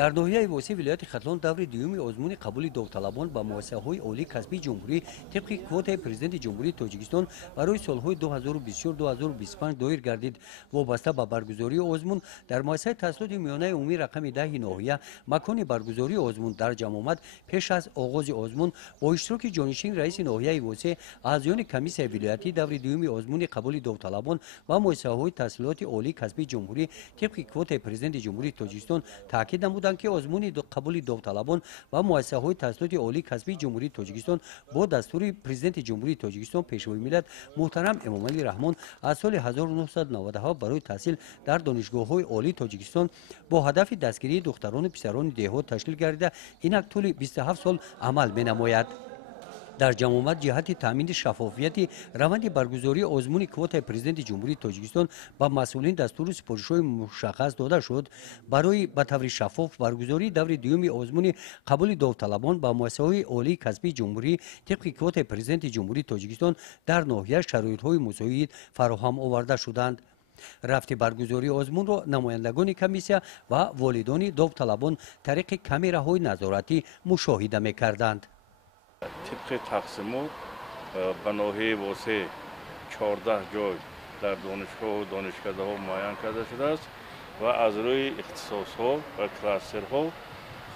در ناحیه واسه ولایت ختلان دور دوم آزمون قبول داوطلبان به مؤسسه‌های عالی کسبی جمهوری طبق کوت پرزیدنت جمهوری تاجیکستان برای سالهای 2024-2025 دایر گردید. وابسته به برگزاری آزمون در مؤسسه تحصیلات میانه عمومی رقم 10 ناحیه مکان برگزاری آزمون در جمع آمد. پیش از آغاز آزمون با اشتراک جانشین رئیس ناحیه واسه اعضایان کمیسیون ولایتی دور دوم آزمون قبول داوطلبان و مؤسسه‌های تحصیلات عالی کسبی جمهوری طبق کوت پرزیدنت جمهوری تاجیکستان تاکید نمودند که آزمون قبول داوطلبان و مؤسسه‌های تحصیلات عالی کسبی جمهوری تاجیکستان با دستور پرزیدنت جمهوری تاجیکستان پیشوای ملت محترم امامعلی رحمان از سال 1997 برای تحصیل در دانشگاه‌های عالی تاجیکستان با هدف دستگیری دختران و پسران دهات تشکیل گردیده اینک طول 27 سال عمل می‌نماید. در جمع آمد جهت تامین شفافیت روند برگزاری آزمون کوت پرزیدنت جمهوری تاجیکستان به مسئولین دستور سپارش‌های مشخص داده شد برای به طور شفاف برگزاری دور دوم آزمون قبول داوطلبان به مؤسسه‌های عالی کسبی جمهوری طبق کوت پرزیدنت جمهوری تاجیکستان در ناحیه شرایط‌های مساعد فراهم آورده شدند. رفت برگزاری آزمون را نمایندگان کمیسیون و والدان داوطلبان طریق کامراهای نظارتی مشاهده می‌کردند. طبق تقسیمات به ناحیه واسه 14 جای در دانشگاه و دانشکده‌ها معین کرده شده است و از روی اختصاص‌ها و کلاسترها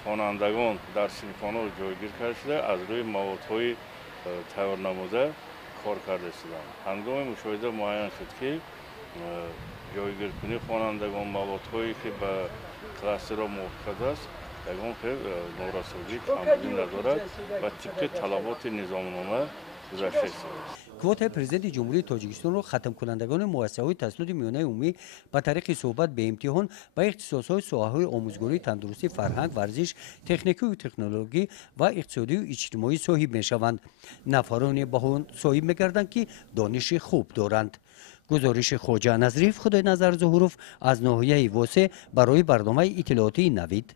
خوانندگان در صنف‌ها جایگیر کرده شده از روی موادهای تیار نموده کار کرده شدند. هنگام مشاهده معین شد که جایگیر کنی خوانندگان موادهایی که به کلاسترها موافق است یگان که نورسوزی کاملی ندارد و طبق طلبات نظامنامه گذشته است. کوت پرزیدنت جمهوری تاجیکستان را ختم کنندگان مؤسسه‌های تحصیلات میانه عمومی به طریق صحبت به امتحان به اختصاص‌های ساحه‌های آموزگاری، تندرستی، فرهنگ، ورزش، تکنیکی و تکنولوژی و اقتصادی و اجتماعی صاحب می‌شوند. نفرانی به آن صاحب می‌گردند که دانش خوب دارند. گزارش خواجه نظریف خدای نظر ظهوروف از ناحیه واسه برای برنامه اطلاعاتی نوید.